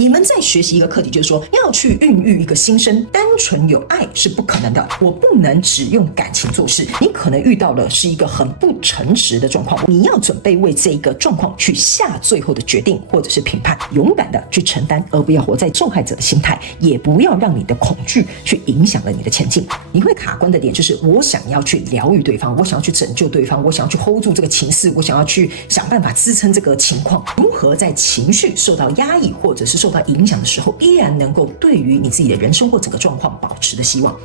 你们在学习一个课题，就是说要去孕育一个新生，单纯有爱是不可能的。我不能只用感情做事，你可能遇到的是一个很不诚实的状况，你要准备为这一个状况去下最后的决定或者是评判，勇敢的去承担，而不要活在受害者的心态，也不要让你的恐惧去影响了你的前进。你会卡关的点就是我想要去疗愈对方，我想要去拯救对方，我想要去 hold 住这个情势，我想要去想办法支撑这个情况。如何在情绪受到压抑或者是受到影响的时候，依然能够对于你自己的人生或整个状况保持的希望。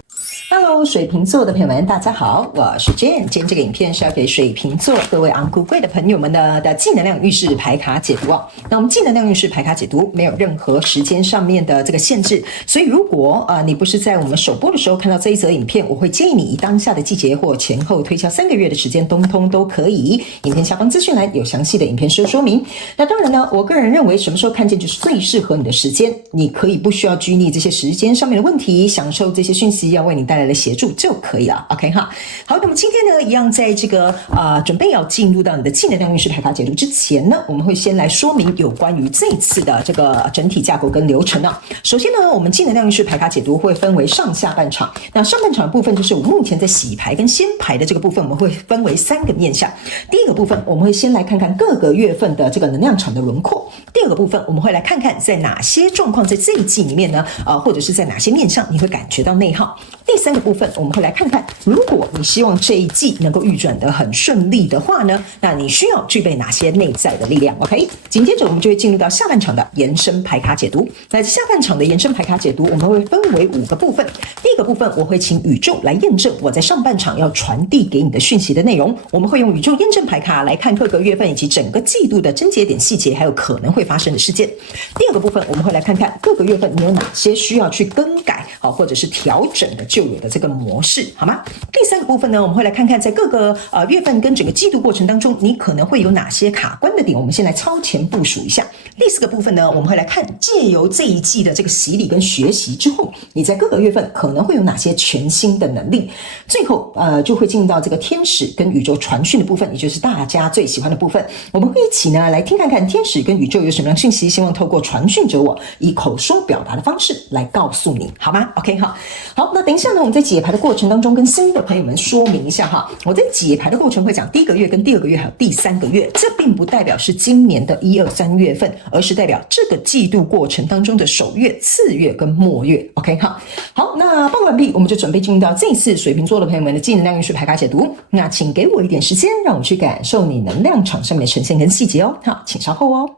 Hello， 水瓶座的朋友们，大家好，我是 Jane。今天这个影片是要给水瓶座各位昂贵的朋友们的正能量运势牌卡解读哦。那我们正能量运势牌卡解读没有任何时间上面的这个限制，所以如果你不是在我们首播的时候看到这一则影片，我会建议你以当下的季节或前后推敲3个月的时间，通通都可以。影片下方资讯栏有详细的影片说明。那当然呢，我个人认为什么时候看见就是最适合你的时间，你可以不需要拘泥这些时间上面的问题，享受这些讯息要为你带来的协助就可以了 ，OK 哈。好，那么今天呢，一样在这个准备要进入到你的正能量运势牌卡解读之前呢，我们会先来说明有关于这一次的这个整体架构跟流程啊。首先呢，我们正能量运势牌卡解读会分为上下半场。那上半场的部分就是我目前在洗牌跟先牌的这个部分，我们会分为3个面向。第一个部分，我们会先来看看各个月份的这个能量场的轮廓。第二个部分，我们会来看看在哪些状况在这一季里面呢，或者是在哪些面向你会感觉到内耗。第3个部分，我们会来看看，如果你希望这一季能够运转得很顺利的话呢，那你需要具备哪些内在的力量 ？OK， 紧接着我们就会进入到下半场的延伸牌卡解读。那下半场的延伸牌卡解读，我们会分为5个部分。第一个部分，我会请宇宙来验证我在上半场要传递给你的讯息的内容。我们会用宇宙验证牌卡来看各个月份以及整个季度的症结点细节，还有可能会发生的事件。第二个部分，我们会来看看各个月份你有哪些需要去更改或者是调整的旧有的这个模式，好吗？第3个部分呢，我们会来看看在各个月份跟整个季度过程当中，你可能会有哪些卡关的点，我们先来超前部署一下。第4个部分呢，我们会来看借由这一季的这个洗礼跟学习之后，你在各个月份可能会有哪些全新的能力。最后就会进入到这个天使跟宇宙传讯的部分，也就是大家最喜欢的部分。我们会一起呢来听看看天使跟宇宙有什么样的讯息，希望透过传讯者我以口说表达的方式来告诉你，好吗 ？OK 哈，好，那等一下呢，我们在解牌的过程当中跟新的朋友们说明一下哈，我在解牌的过程会讲第1个月跟第2个月还有第3个月，这并不代表是今年的1、2、3月份，而是代表这个季度过程当中的首月、次月跟末月 ，OK 哈。好，那报告完毕，我们就准备进入到这一次水瓶座的朋友们的正能量运势牌卡解读。那请给我一点时间，让我去感受你能量场上面的呈现跟细节哦。好，请稍后哦。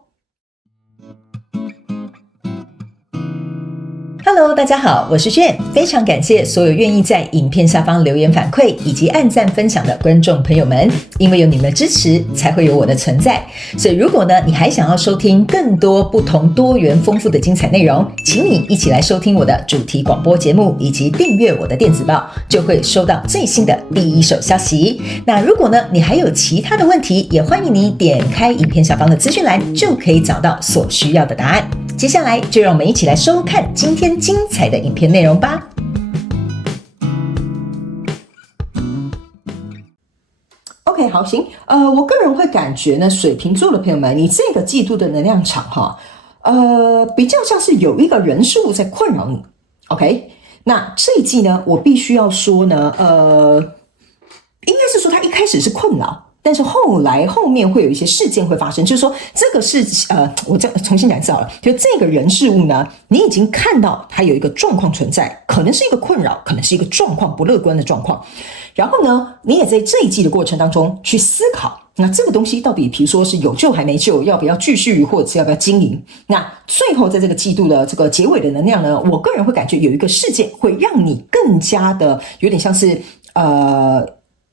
Hello， 大家好，我是 Jane， 非常感谢所有愿意在影片下方留言反馈以及按赞分享的观众朋友们，因为有你们的支持，才会有我的存在。所以如果呢，你还想要收听更多不同多元丰富的精彩内容，请你一起来收听我的主题广播节目，以及订阅我的电子报，就会收到最新的第一手消息。那如果呢，你还有其他的问题，也欢迎你点开影片下方的资讯栏，就可以找到所需要的答案。接下来就让我们一起来收看今天精彩的影片内容吧。OK， 好，行，我个人会感觉呢，水瓶座的朋友们，你这个季度的能量场哈，比较像是有一个人事物在困扰你。OK， 那这一季呢，我必须要说呢，应该是说它一开始是困扰。但是后面会有一些事件会发生，就是说这个是我再重新讲一次好了，就这个人事物呢，你已经看到它有一个状况存在，可能是一个困扰，可能是一个状况不乐观的状况，然后呢，你也在这一季的过程当中去思考，那这个东西到底比如说是有救还没救，要不要继续，或者是要不要经营。那最后在这个季度的这个结尾的能量呢，我个人会感觉有一个事件会让你更加的有点像是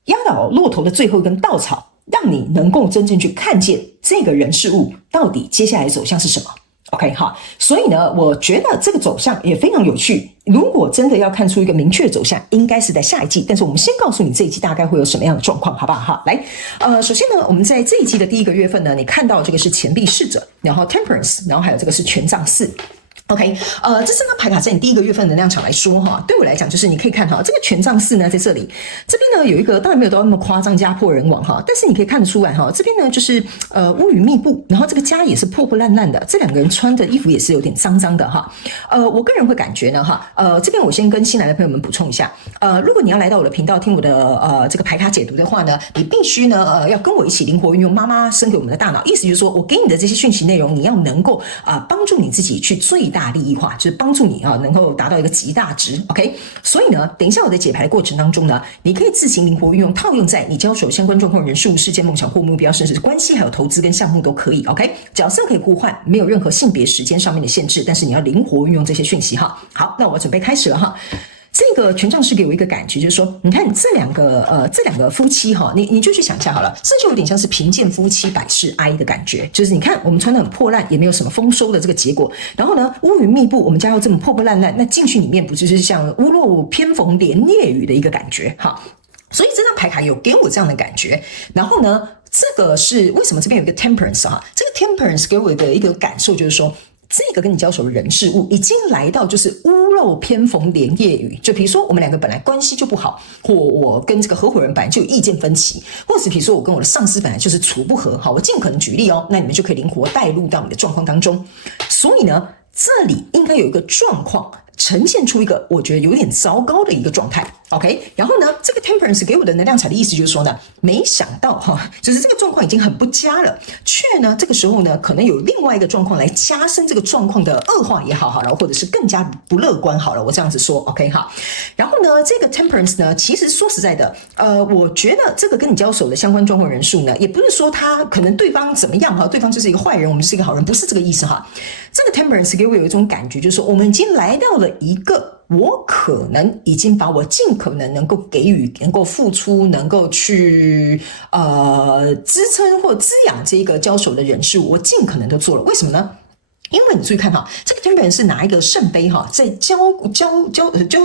压倒骆驼的最后一根稻草，让你能够真正去看见这个人事物到底接下来走向是什么。OK 哈，所以呢，我觉得这个走向也非常有趣。如果真的要看出一个明确的走向，应该是在下一季。但是我们先告诉你这一季大概会有什么样的状况，好不好？好，来，首先呢，我们在这一季的第1个月份呢，你看到这个是钱币侍者，然后 Temperance， 然后还有这个是权杖4。OK，这三张牌卡在你第一个月份能量场来说哈，对我来讲就是你可以看哈，这个权杖四呢在这里，这边呢有一个当然没有到那么夸张家破人亡哈，但是你可以看得出来哈，这边呢就是乌云密布，然后这个家也是破破烂烂的，这两个人穿的衣服也是有点脏脏的哈。我个人会感觉呢哈，这边我先跟新来的朋友们补充一下，如果你要来到我的频道听我的这个牌卡解读的话呢，你必须呢要跟我一起灵活运用妈妈生给我们的大脑，意思就是说我给你的这些讯息内容，你要能够帮助你自己去最大利益化，就是帮助你能够达到一个极大值 ，OK？ 所以呢，等一下我在解牌的过程当中呢，你可以自行灵活运用，套用在你交手相关状况、人事物、事件、梦想或目标，甚至是关系还有投资跟项目都可以 ，OK？ 角色可以互换，没有任何性别、时间上面的限制，但是你要灵活运用这些讯息哈。好，那我准备开始了哈。这个权杖是给我一个感觉，就是说，你看这两个夫妻哈，你就去想一下好了，这就有点像是贫贱夫妻百事哀的感觉，就是你看我们穿得很破烂，也没有什么丰收的这个结果，然后呢乌云密布，我们家又这么破破烂烂，那进去里面不就是像屋漏偏逢连夜雨的一个感觉哈？所以这张牌卡有给我这样的感觉，然后呢，这个是为什么这边有一个 temperance 哈？这个 temperance 给我的一个感受就是说，这个跟你交手的人事物已经来到就是屋漏偏逢连夜雨，就比如说我们两个本来关系就不好，或我跟这个合伙人本来就有意见分歧，或者是比如说我跟我的上司本来就是处不合，好，我尽可能举例哦，那你们就可以灵活带入到你的状况当中。所以呢，这里应该有一个状况呈现出一个我觉得有点糟糕的一个状态 ，OK？ 然后呢，这个 temperance 给我的能量场的意思就是说呢，没想到哈，就是这个状况已经很不佳了，却呢这个时候呢，可能有另外一个状况来加深这个状况的恶化也好了，或者是更加不乐观好了，我这样子说 ，OK 哈。然后呢，这个 temperance 呢，其实说实在的，我觉得这个跟你交手的相关状况人数呢，也不是说他可能对方怎么样哈，对方就是一个坏人，我们就是一个好人，不是这个意思哈。这个 temperance 给我有一种感觉，就是说我们已经来到了一个我可能已经把我尽可能能够给予、能够付出、能够去支撑或滋养这个交手的人事物，我尽可能都做了。为什么呢？因为你注意看哈，这个 temperance 是拿一个圣杯哈，在浇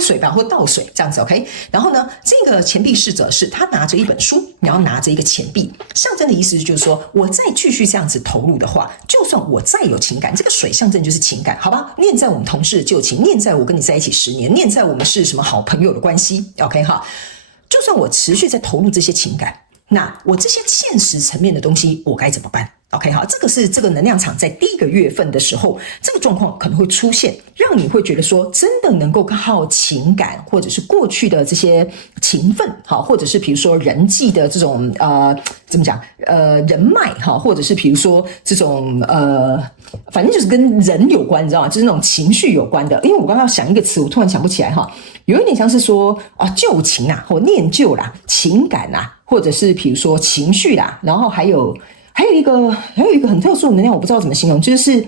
水吧，或倒水这样子 ，OK。然后呢，这个钱币侍者是他拿着一本书，然后拿着一个钱币，象征的意思就是说，我再继续这样子投入的话，就算我再有情感，这个水象征就是情感，好吧？念在我们同事的旧情，念在我跟你在一起10年，念在我们是什么好朋友的关系 ，OK 哈。就算我持续在投入这些情感，那我这些现实层面的东西，我该怎么办？OK， 好，这个是这个能量场在第一个月份的时候，这个状况可能会出现，让你会觉得说，真的能够靠情感，或者是过去的这些情分，好，或者是比如说人际的这种怎么讲人脉哈，或者是比如说这种反正就是跟人有关，你知道吗？就是那种情绪有关的。因为我刚刚要想一个词，我突然想不起来哈，有一点像是说旧情啦，或念旧啦，情感啦，或者是比如说情绪啦，然后还有一个很特殊的能量，我不知道怎么形容，就是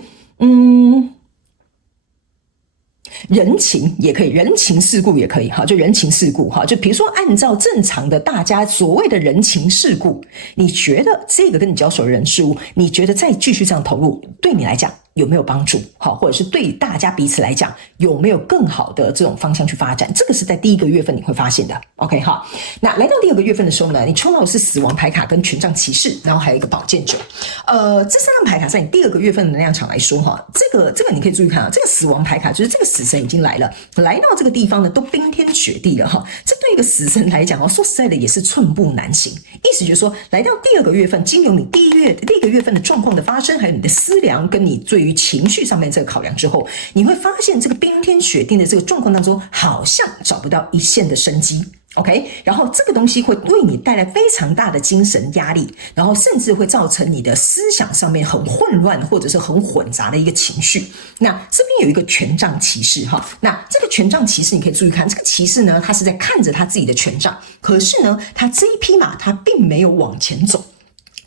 人情也可以，人情世故也可以哈，就人情世故哈，就比如说按照正常的大家所谓的人情世故，你觉得这个跟你交手的人事物，你觉得再继续这样投入，对你来讲有没有帮助？好，或者是对大家彼此来讲有没有更好的这种方向去发展？这个是在第一个月份你会发现的。OK 哈，那来到第二个月份的时候呢，你抽到的是死亡牌卡跟权杖骑士，然后还有一个宝剑者。这三张牌卡在你第二个月份的能量场来说哈，这个你可以注意看啊，这个死亡牌卡就是这个死神已经来了，来到这个地方呢都冰天雪地了哈。这对一个死神来讲哦，说实在的也是寸步难行。意思就是说，来到第二个月份，经由你第一个月份的状况的发生，还有你的思量跟你对于情绪上面这个考量之后，你会发现这个冰天雪地的这个状况当中，好像找不到一线的生机。OK， 然后这个东西会为你带来非常大的精神压力，然后甚至会造成你的思想上面很混乱或者是很混杂的一个情绪。那这边有一个权杖骑士哈，那这个权杖骑士你可以注意看，这个骑士呢，他是在看着他自己的权杖，可是呢，他这一匹马他并没有往前走。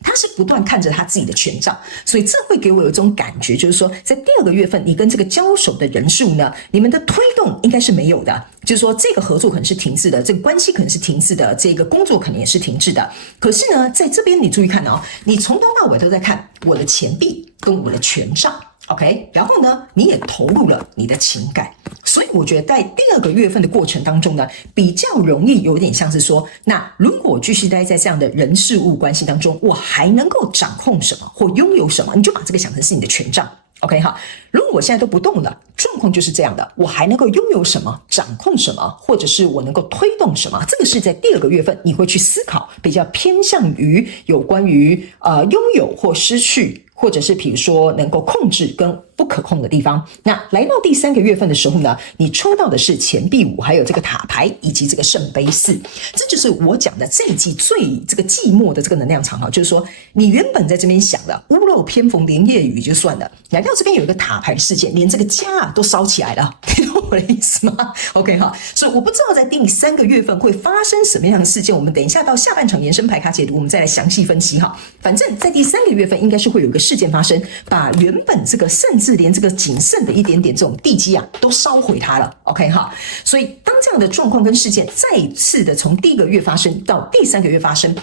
他是不断看着他自己的权杖，所以这会给我有一种感觉，就是说，在第二个月份，你跟这个交手的人数呢，你们的推动应该是没有的，就是说，这个合作可能是停滞的，这个关系可能是停滞的，这个工作可能也是停滞的。可是呢，在这边你注意看哦，你从头到尾都在看我的钱币跟我的权杖。OK， 然后呢，你也投入了你的情感，所以我觉得在第二个月份的过程当中呢，比较容易有点像是说，那如果我继续待在这样的人事物关系当中，我还能够掌控什么或拥有什么？你就把这个想成是你的权杖。OK 哈，如果我现在都不动了，状况就是这样的，我还能够拥有什么，掌控什么，或者是我能够推动什么？这个是在第2个月份你会去思考，比较偏向于有关于拥有或失去，或者是比如说能够控制跟不可控的地方。那来到第3个月份的时候呢，你抽到的是钱币5，还有这个塔牌以及这个圣杯4，这就是我讲的这一季最这个季末的这个能量场哈，就是说你原本在这边想的屋漏偏逢连夜雨就算了，来到这边有一个塔牌事件，连这个家都烧起来了，你懂我的意思吗 ？OK 哈，所以我不知道在第3个月份会发生什么样的事件，我们等一下到下半场延伸牌卡解读，我们再来详细分析哈。反正在第3个月份应该是会有一个事件发生，把原本这个甚至连这个仅剩的一点点这种地基啊都烧毁它了 ，OK 哈。所以当这样的状况跟事件再一次的从第1个月发生到第3个月发生，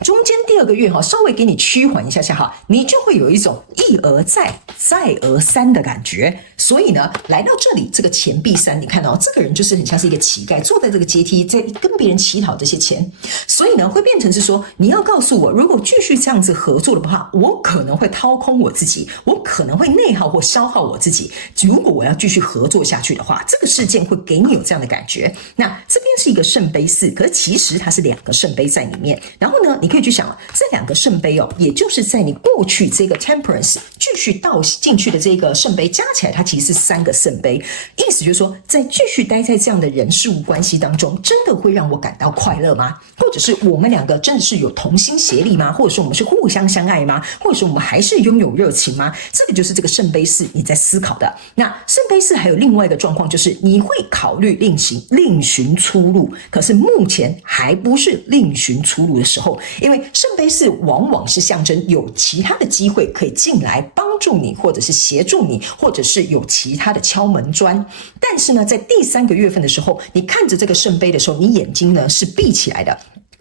中间第2个月哈，稍微给你趋缓一下下哈，你就会有一种一而再再而三的感觉。所以呢，来到这里这个钱币3，你看到这个人就是很像是一个乞丐，坐在这个阶梯在跟别人乞讨这些钱。所以呢，会变成是说，你要告诉我，如果继续这样子合作的话，我可能会掏空我自己，我可能会内耗或消耗我自己。如果我要继续合作下去的话，这个事件会给你有这样的感觉。那这边是一个圣杯4，可是其实它是2个圣杯在里面。然后呢，你可以去想，这2个圣杯哦，也就是在你过去这个 temperance 继续倒进去的这个圣杯加起来，它其实是3个圣杯。意思就是说，在继续待在这样的人事物关系当中，真的会让我感到快乐吗？或者是我们2个真的是有同心协力吗？或者说我们是互相相爱吗？或者说我们还是拥有热情吗？这个就是这个圣杯4你在思考的。那圣杯4还有另外一个状况，就是你会考虑另寻出路，可是目前还不是另寻出路的时候，因为圣杯4往往是象征有其他的机会可以进来帮助你，或者是协助你，或者是有其他的敲门砖。但是呢，在第3个月份的时候，你看着这个圣杯的时候，你眼睛呢是闭起来的。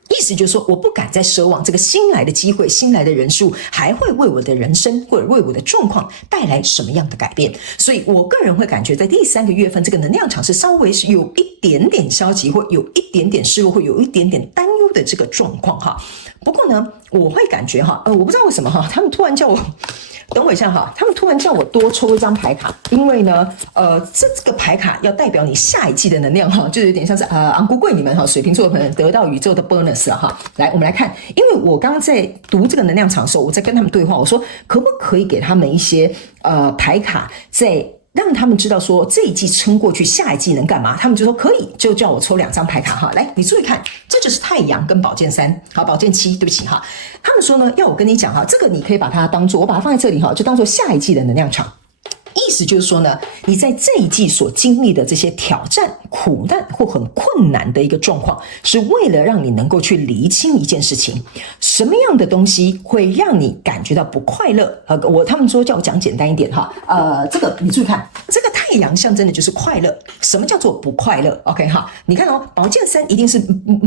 意思就是说，我不敢再奢望这个新来的机会、新来的人数还会为我的人生或者为我的状况带来什么样的改变。所以我个人会感觉，在第3个月份这个能量场是稍微是有一点点消极，或有一点点失落，或有一点点担忧的这个状况哈。不过呢，我会感觉哈，我不知道为什么哈，他们突然叫我。等我一下哈，他们突然叫我多抽一张牌卡，因为呢，这个牌卡要代表你下一季的能量哈，就有点像是昂咕贵你们哈，水瓶座的朋友得到宇宙的 bonus 了哈。来，我们来看，因为我刚刚在读这个能量场的时候，我在跟他们对话，我说可不可以给他们一些牌卡在。让他们知道说这一季撑过去，下一季能干嘛？他们就说可以，就叫我抽2张牌卡哈。来，你注意看，这就是太阳跟宝剑3，好，宝剑7，对不起哈。他们说呢，要我跟你讲哈，这个你可以把它当做，我把它放在这里哈，就当做下一季的能量场。意思就是说呢，你在这一季所经历的这些挑战、苦难或很困难的一个状况，是为了让你能够去厘清一件事情，什么样的东西会让你感觉到不快乐？他们说叫我讲简单一点哈，这个你注意看，这个太阳象征的就是快乐。什么叫做不快乐 ？OK 哈，你看哦，宝剑3一定是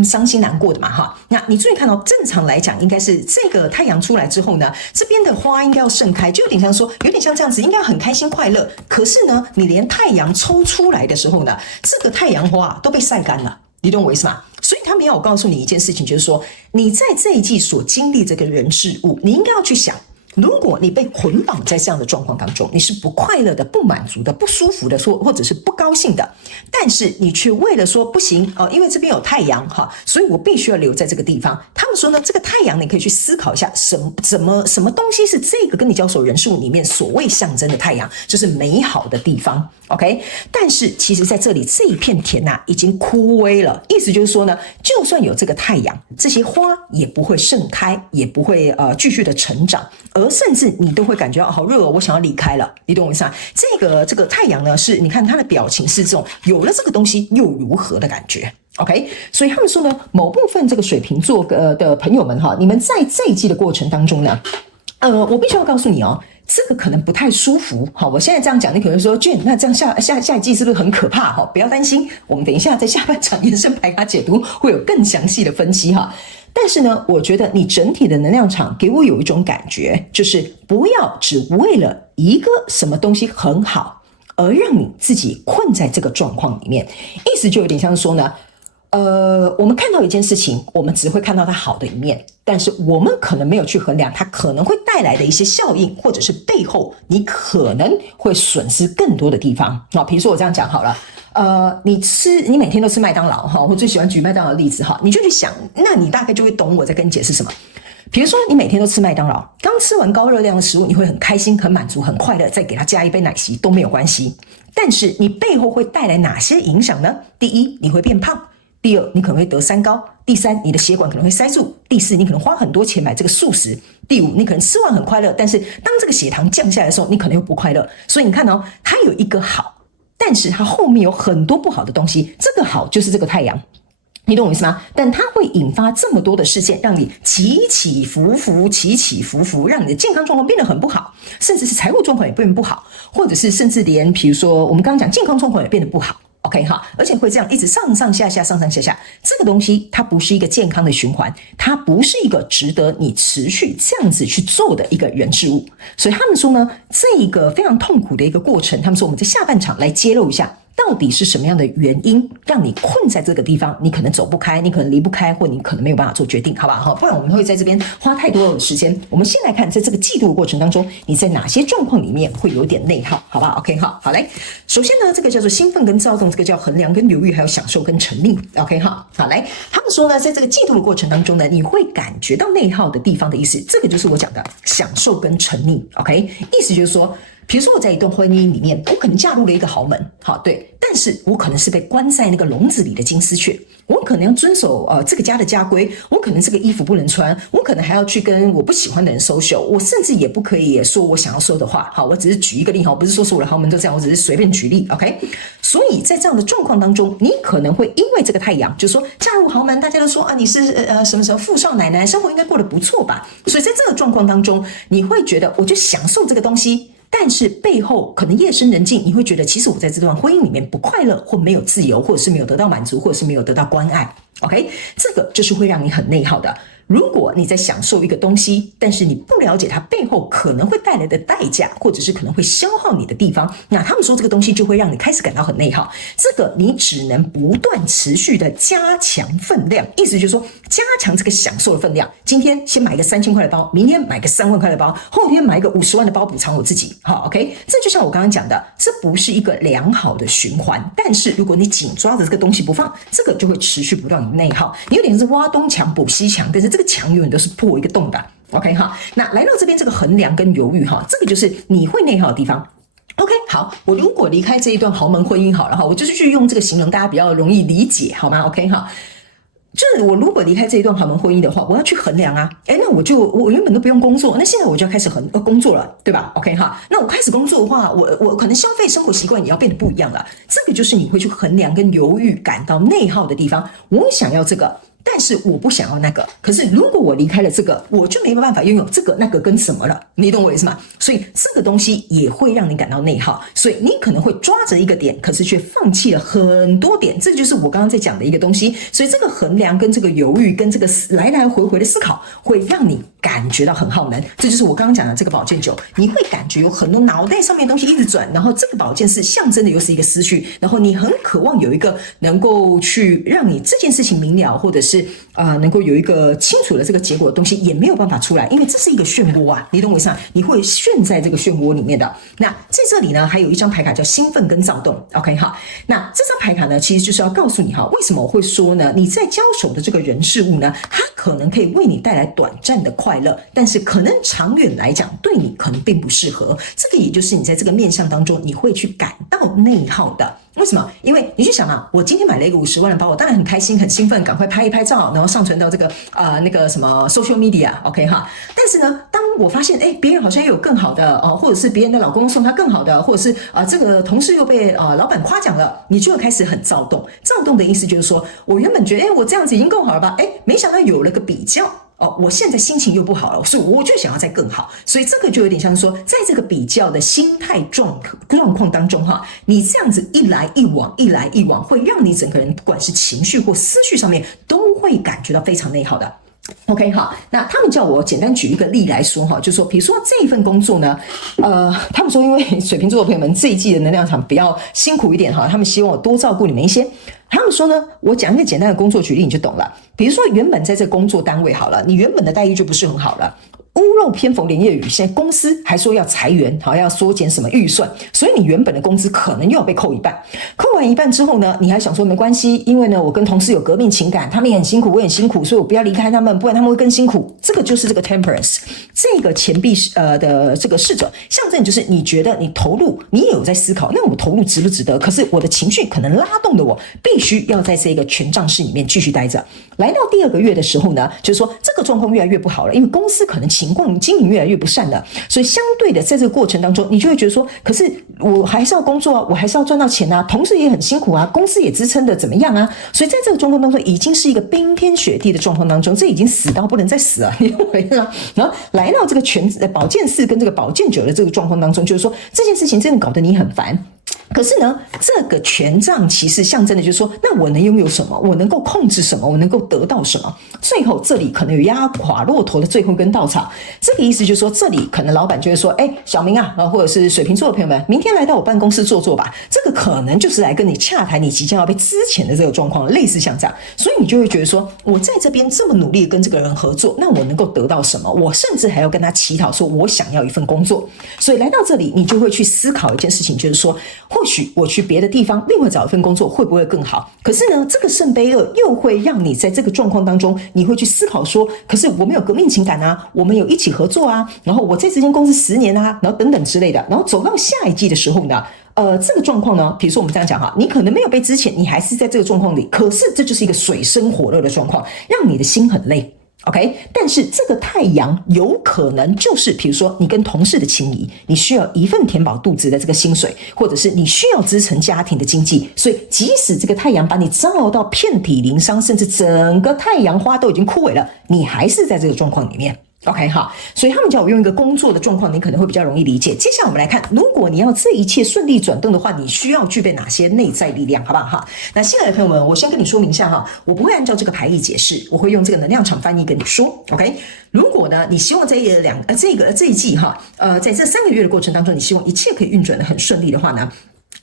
伤心难过的嘛哈。那你注意看哦，正常来讲应该是这个太阳出来之后呢，这边的花应该要盛开，就有点像说，有点像这样子，应该很开心快乐。可是呢，你连太阳抽出来的时候呢，这个太阳花都被晒干了，你懂我意思吗？所以他们要我告诉你一件事情，就是说你在这一季所经历这个人事物，你应该要去想。如果你被捆绑在这样的状况当中，你是不快乐的、不满足的、不舒服的，或者是不高兴的，但是你却为了说不行因为这边有太阳哈，所以我必须要留在这个地方。他们说呢，这个太阳你可以去思考一下，什么东西是这个跟你交手人事物里面所谓象征的太阳，就是美好的地方。OK， 但是其实在这里这一片田已经枯萎了，意思就是说呢，就算有这个太阳，这些花也不会盛开，也不会继续的成长，而甚至你都会感觉到好热我想要离开了，你懂我意思吗？这个太阳呢，是你看他的表情是这种有了这个东西又如何的感觉。OK， 所以他们说呢，某部分这个水瓶座的朋友们哈，你们在这一季的过程当中呢，我必须要告诉你哦。这个可能不太舒服，好，我现在这样讲，你可能说 Jane， 那这样下一季是不是很可怕？不要担心，我们等一下在下半场延伸牌卡解读会有更详细的分析哈。但是呢，我觉得你整体的能量场给我有一种感觉，就是不要只为了一个什么东西很好，而让你自己困在这个状况里面。意思就有点像说呢，我们看到一件事情，我们只会看到它好的一面，但是我们可能没有去衡量它可能会带来的一些效应，或者是背后你可能会损失更多的地方。比如说我这样讲好了，你每天都吃麦当劳哈，我最喜欢举麦当劳的例子哈，你就去想，那你大概就会懂我在跟你解释什么。比如说你每天都吃麦当劳，刚吃完高热量的食物，你会很开心、很满足、很快乐，再给它加一杯奶昔都没有关系。但是你背后会带来哪些影响呢？第一，你会变胖。第二，你可能会得三高；第三，你的血管可能会塞住；第四，你可能花很多钱买这个素食；第五，你可能吃完很快乐，但是当这个血糖降下来的时候，你可能又不快乐。所以你看它有一个好，但是它后面有很多不好的东西。这个好就是这个太阳，你懂我意思吗？但它会引发这么多的事件，让你起起伏伏，起起伏伏，让你的健康状况变得很不好，甚至是财务状况也变得不好，或者是甚至连比如说我们刚刚讲健康状况也变得不好。OK 哈，而且会这样一直上上下下，上上下下，这个东西它不是一个健康的循环，它不是一个值得你持续这样子去做的一个人事物。所以他们说呢，这一个非常痛苦的一个过程，他们说我们在下半场来揭露一下，到底是什么样的原因让你困在这个地方，你可能走不开，你可能离不开，或你可能没有办法做决定，好不好？不然我们会在这边花太多的时间。我们先来看，在这个嫉妒的过程当中，你在哪些状况里面会有点内耗，好不好 ？OK 哈，好来，首先呢，这个叫做兴奋跟躁动，这个叫衡量跟犹豫，还有享受跟沉溺 ，OK 哈，好来，他们说呢，在这个嫉妒的过程当中呢，你会感觉到内耗的地方的意思，这个就是我讲的享受跟沉溺 ，OK， 意思就是说。比如说我在一段婚姻里面，我可能嫁入了一个豪门，好对，但是我可能是被关在那个笼子里的金丝雀，我可能要遵守这个家的家规，我可能这个衣服不能穿，我可能还要去跟我不喜欢的人 social， 我甚至也不可以说我想要说的话，好，我只是举一个例哈，不是说所有的豪门都这样，我只是随便举例 ，OK， 所以在这样的状况当中，你可能会因为这个太阳，就是说嫁入豪门，大家都说啊你是什么什么富少奶奶，生活应该过得不错吧，所以在这个状况当中，你会觉得我就享受这个东西。但是背后可能夜深人静，你会觉得其实我在这段婚姻里面不快乐，或没有自由，或者是没有得到满足，或者是没有得到关爱。OK， 这个就是会让你很内耗的。如果你在享受一个东西，但是你不了解它背后可能会带来的代价，或者是可能会消耗你的地方，那他们说这个东西就会让你开始感到很内耗。这个你只能不断持续的加强分量，意思就是说加强这个享受的分量。今天先买一个3000块的包，明天买个3万块的包，后天买一个50万的包补偿我自己。好 ，OK， 这就像我刚刚讲的，这不是一个良好的循环。但是如果你紧抓着这个东西不放，这个就会持续不断的内耗。你有点是挖东墙补西墙，但是这个墙永远都是破一个洞的 ，OK 哈。那来到这边这个衡量跟犹豫哈，这个就是你会内耗的地方。OK， 好，我如果离开这一段豪门婚姻好了哈，我就是去用这个形容，大家比较容易理解，好吗 ？OK 哈。就是我如果离开这一段豪门婚姻的话，我要去衡量啊，那我原本都不用工作，那现在我就要开始工作了，对吧 ？OK 哈，那我开始工作的话，我可能消费生活习惯也要变得不一样了，这个就是你会去衡量跟犹豫、感到内耗的地方。我想要这个。但是我不想要那个，可是如果我离开了这个，我就没办法拥有这个、那个跟什么了，你懂我意思吗？所以这个东西也会让你感到内耗，所以你可能会抓着一个点，可是却放弃了很多点，这就是我刚刚在讲的一个东西。所以这个衡量跟这个犹豫跟这个来来回回的思考，会让你感觉到很耗能。这就是我刚刚讲的这个保健酒，你会感觉有很多脑袋上面的东西一直转，然后这个保健是象征的又是一个思绪，然后你很渴望有一个能够去让你这件事情明了，或者是能够有一个清楚的这个结果的东西，也没有办法出来，因为这是一个漩涡啊，你懂我意思吗？你会陷在这个漩涡里面的。那在这里呢，还有一张牌卡叫兴奋跟躁动 ，OK 哈。那这张牌卡呢，其实就是要告诉你哈，为什么我会说呢？你在交手的这个人事物呢，它可能可以为你带来短暂的快乐，但是可能长远来讲，对你可能并不适合。这个也就是你在这个面向当中，你会去感到内耗的。为什么？因为你去想嘛，我今天买了一个50万的包，我当然很开心、很兴奋，赶快拍一拍照，然后上传到这个那个什么 social media，OK 哈。但是呢，当我发现别人好像又有更好的或者是别人的老公送他更好的，或者是这个同事又被老板夸奖了，你就会开始很躁动。躁动的意思就是说，我原本觉得我这样子已经够好了吧，没想到有了个比较。我现在心情又不好了，所以我就想要再更好，所以这个就有点像说，在这个比较的心态状况当中哈，你这样子一来一往，一来一往，会让你整个人不管是情绪或思绪上面都会感觉到非常内耗的。OK， 好，那他们叫我简单举一个例来说哈，就说比如说这一份工作呢，他们说因为水瓶座的朋友们这一季的能量场比较辛苦一点哈，他们希望我多照顾你们一些。他们说呢，我讲一个简单的工作举例你就懂了。比如说原本在这个工作单位好了，你原本的待遇就不是很好了。屋漏偏逢连夜雨，现在公司还说要裁员，好要缩减什么预算，所以你原本的工资可能又要被扣一半。扣完一半之后呢，你还想说没关系，因为呢我跟同事有革命情感，他们也很辛苦，我也很辛苦，所以我不要离开他们，不然他们会更辛苦。这个就是这个 temperance 这个钱币的这个侍者，象征就是你觉得你投入，你也有在思考，那我投入值不值得？可是我的情绪可能拉动的我，必须要在这个权杖室里面继续待着。来到第2个月的时候呢，就是说这个状况越来越不好了，因为公司可能情况经营越来越不善了，所以相对的在这个过程当中，你就会觉得说，可是我还是要工作啊，我还是要赚到钱啊，同事也很辛苦啊，公司也支撑的怎么样啊？所以在这个状况当中，已经是一个冰天雪地的状况当中，这已经死到不能再死了，你认为呢？然后来到这个宝剑4跟这个宝剑9的这个状况当中，就是说这件事情真的搞得你很烦。可是呢，这个权杖其实象征的就是说，那我能拥有什么？我能够控制什么？我能够得到什么？最后这里可能有压垮骆驼的最后一根稻草。这个意思就是说，这里可能老板就会说，小明啊，或者是水瓶座的朋友们，明天来到我办公室坐坐吧。这个可能就是来跟你洽谈你即将要被资遣的这个状况，类似像这样。所以你就会觉得说，我在这边这么努力跟这个人合作，那我能够得到什么？我甚至还要跟他乞讨，说我想要一份工作。所以来到这里，你就会去思考一件事情，就是说，或许我去别的地方另外找一份工作会不会更好？可是呢，这个圣杯2又会让你在这个状况当中，你会去思考说，可是我们有革命情感啊，我们有一起合作啊，然后我在这间公司10年啊，然后等等之类的，然后走到下一季的时候呢，这个状况呢，比如说我们这样讲哈，你可能没有被资遣，你还是在这个状况里，可是这就是一个水深火热的状况，让你的心很累。OK， 但是这个太阳有可能就是比如说你跟同事的情谊，你需要一份填饱肚子的这个薪水，或者是你需要支撑家庭的经济，所以即使这个太阳把你照到遍体鳞伤，甚至整个太阳花都已经枯萎了，你还是在这个状况里面。OK， 好，所以他们叫我用一个工作的状况，你可能会比较容易理解。接下来我们来看，如果你要这一切顺利转动的话，你需要具备哪些内在力量，好不好哈？那新来的朋友们，我先跟你说明一下哈，我不会按照这个牌意解释，我会用这个能量场翻译跟你说。OK， 如果呢，你希望在这一季哈，在这3个月的过程当中，你希望一切可以运转的很顺利的话呢，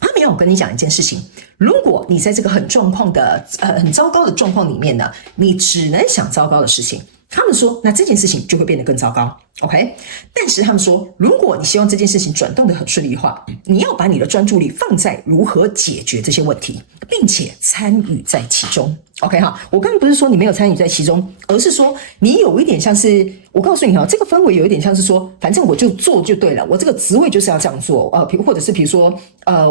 他们要我跟你讲一件事情，如果你在这个很糟糕的状况里面呢，你只能想糟糕的事情。他们说，那这件事情就会变得更糟糕 ，OK？ 但是他们说，如果你希望这件事情转动得很顺利的话，你要把你的专注力放在如何解决这些问题，并且参与在其中 ，OK 哈？我刚刚不是说你没有参与在其中，而是说你有一点像是，我告诉你哈，这个氛围有一点像是说，反正我就做就对了，我这个职位就是要这样做，或者是比如说，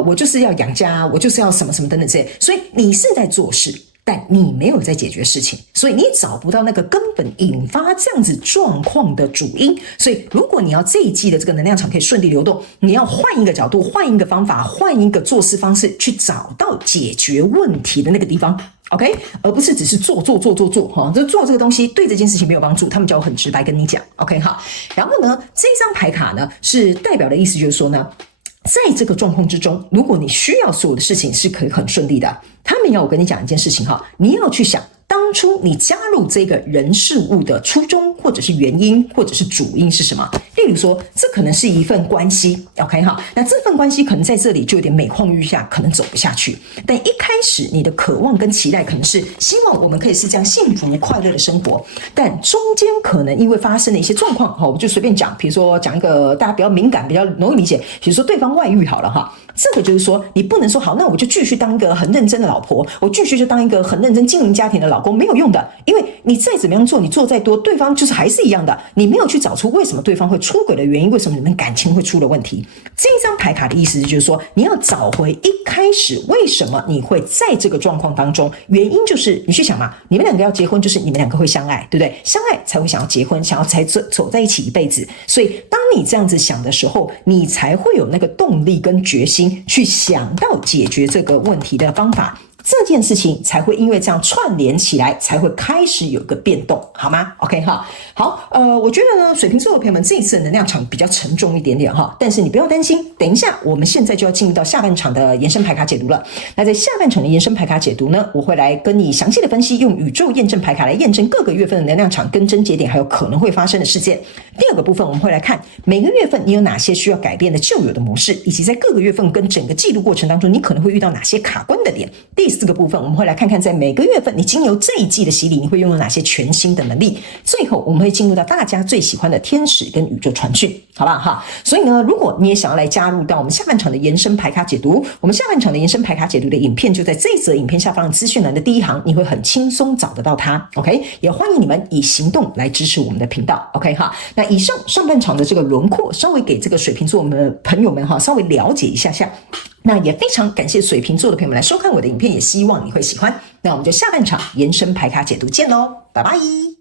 我就是要养家，我就是要什么什么等等这些，所以你是在做事。但你没有在解决事情，所以你找不到那个根本引发这样子状况的主因。所以如果你要这一季的这个能量场可以顺利流动，你要换一个角度，换一个方法，换一个做事方式，去找到解决问题的那个地方。OK， 而不是只是做哈，就做这个东西对这件事情没有帮助，他们就很直白跟你讲。OK 哈，然后呢，这张牌卡呢是代表的意思就是说呢，在这个状况之中，如果你需要所有的事情是可以很顺利的，他们要我跟你讲一件事情哈，你要去想当初你加入这个人事物的初衷，或者是原因，或者是主因是什么？例如说，这可能是一份关系 ，OK 哈，那这份关系可能在这里就有点每况愈下，可能走不下去。但一开始你的渴望跟期待可能是希望我们可以是这样幸福快乐的生活，但中间可能因为发生了一些状况，我就随便讲，比如说讲一个大家比较敏感、比较容易理解，比如说对方外遇好了哈。这个就是说，你不能说好，那我就继续当一个很认真的老婆，我继续就当一个很认真经营家庭的老公，没有用的，因为你再怎么样做，你做再多，对方就是还是一样的，你没有去找出为什么对方会出轨的原因，为什么你们感情会出了问题。这一张牌卡的意思就是说，你要找回一开始为什么你会在这个状况当中，原因就是你去想嘛，你们两个要结婚，就是你们两个会相爱，对不对？相爱才会想要结婚，想要才走在一起一辈子。所以当你这样子想的时候，你才会有那个动力跟决心去想到解决这个问题的方法。这件事情才会因为这样串联起来，才会开始有个变动，好吗 ？OK 哈，好，我觉得呢，水瓶座的朋友们这一次的能量场比较沉重一点点哈，但是你不要担心，等一下我们现在就要进入到下半场的延伸牌卡解读了。那在下半场的延伸牌卡解读呢，我会来跟你详细的分析，用宇宙验证牌卡来验证各个月份的能量场跟症结点，还有可能会发生的事件。第二个部分，我们会来看每个月份你有哪些需要改变的旧有的模式，以及在各个月份跟整个记录过程当中，你可能会遇到哪些卡关的点。第四个部分，我们会来看看在每个月份你经由这一季的洗礼，你会拥有哪些全新的能力。最后，我们会进入到大家最喜欢的天使跟宇宙传讯，好不好哈？所以呢，如果你也想要来加入到我们下半场的延伸牌卡解读，我们下半场的延伸牌卡解读的影片就在这一则影片下方的资讯栏的第一行，你会很轻松找得到它。OK， 也欢迎你们以行动来支持我们的频道。OK 哈，那以上半场的这个轮廓，稍微给这个水瓶座我们的朋友们哈，稍微了解一下下。那也非常感谢水瓶座的朋友们来收看我的影片，也希望你会喜欢。那我们就下半场延伸牌卡解读见喽，拜拜。